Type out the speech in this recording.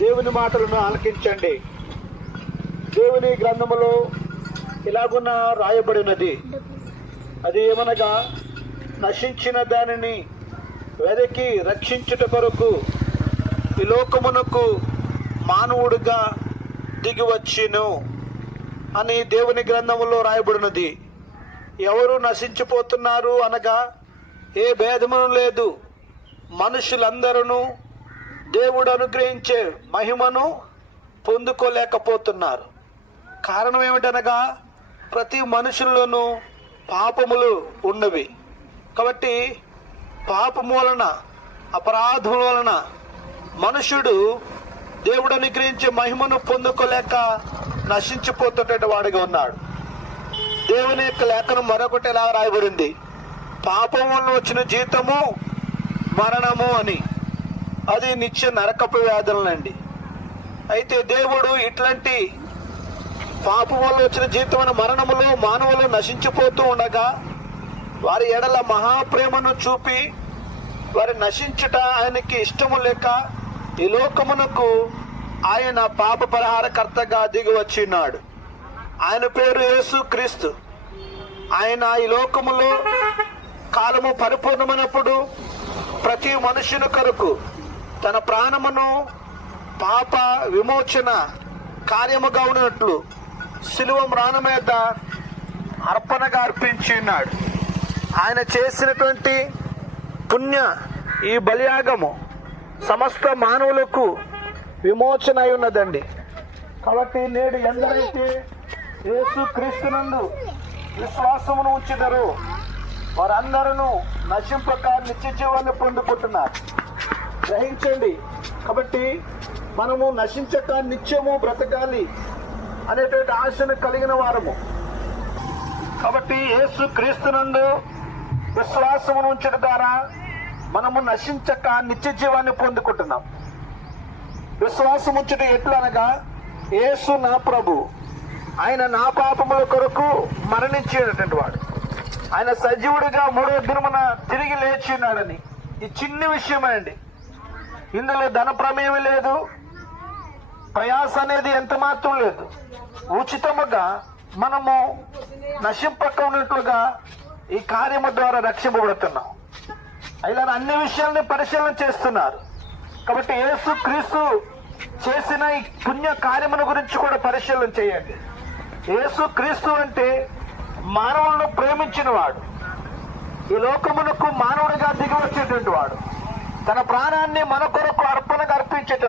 దేవుని మాటలను ఆలకించండి. దేవుని గ్రంథములో ఇలాగున్న రాయబడినది, అది ఏమనగా, నశించిన దానిని వెదకి రక్షించుట కొరకు ఈ లోకమునకు మానవుడిగా దిగివచ్చును అని దేవుని గ్రంథములో రాయబడినది. ఎవరు నశించిపోతున్నారు అనగా ఏ భేదమును లేదు. మనుషులందరూ దేవుడు అనుగ్రహించే మహిమను పొందుకోలేకపోతున్నారు. కారణం ఏమిటనగా ప్రతి మనుషుల్లోనూ పాపములు ఉన్నవి. కాబట్టి పాపము వలన, అపరాధం వలన మనుషుడు దేవుడు అనుగ్రహించే మహిమను పొందుకోలేక నశించిపోతున్న వాడిగా ఉన్నాడు. దేవుని యొక్క లేఖనం మరొకటి ఎలా రాయబడింది, పాపం వలన వచ్చిన జీతము మరణము అని. అది నిత్య నరకపు వేదనలండి. అయితే దేవుడు ఇట్లాంటి పాపం వల్ల వచ్చిన జీతమైన మరణములో మానవులు నశించిపోతూ ఉండగా వారి ఎడల మహాప్రేమను చూపి వారి నశించుట ఆయనకి ఇష్టము లేక ఈ లోకమునకు ఆయన పాప పరిహారకర్తగా దిగి వచ్చినాడు. ఆయన పేరు యేసు క్రీస్తు. ఆయన ఈ లోకములో కాలము పరిపూర్ణమైనప్పుడు ప్రతి మనుషుని కొరకు తన ప్రాణమును పాప విమోచన కార్యముగా ఉన్నట్లు శిలువ మ్రాను మీద అర్పణగా అర్పించి ఉన్నాడు. ఆయన చేసినటువంటి పుణ్య ఈ బలియాగము సమస్త మానవులకు విమోచన అయి ఉన్నదండి. కాబట్టి నేడు ఎందరైతే యేసు క్రీస్తునందు విశ్వాసమును ఉంచుతారో వారందరూ నశింపక నిత్య జీవాన్ని పొందుకుంటున్నారు. గ్రహించండి. కాబట్టి మనము నశించక నిత్యము బ్రతకాలి అనేటువంటి ఆశను కలిగిన వారము. కాబట్టి యేసు క్రీస్తునందు విశ్వాసమును ఉంచడం ద్వారా మనము నశించక నిత్య జీవాన్ని పొందుకుంటున్నాం. విశ్వాసం ఉంచడం ఎట్లనగా, యేసు నా ప్రభు, ఆయన నా పాపముల కొరకు మరణించేటటువంటి వాడు, ఆయన సజీవుడిగా 3వ దినమున తిరిగి లేచి ఉన్నాడని. ఈ చిన్న విషయమే అండి. ఇందులో ధన ప్రమేయం లేదు, ప్రయాస అనేది ఎంత మాత్రం లేదు. ఉచితముగా మనము నశింపక ఉన్నట్లుగా ఈ కార్యము ద్వారా రక్షింపబడుతున్నాం. ఇలా అన్ని విషయాల్ని పరిశీలన చేస్తున్నారు. కాబట్టి యేసు క్రీస్తు చేసిన ఈ పుణ్య కార్యముల గురించి కూడా పరిశీలన చేయండి. యేసు క్రీస్తు అంటే మానవులను ప్రేమించిన వాడు, ఈ లోకమునకు మానవుడిగా దిగి వచ్చేటువంటి వాడు, తన ప్రాణాన్ని మన కొరకు అర్పణగా అర్పించేట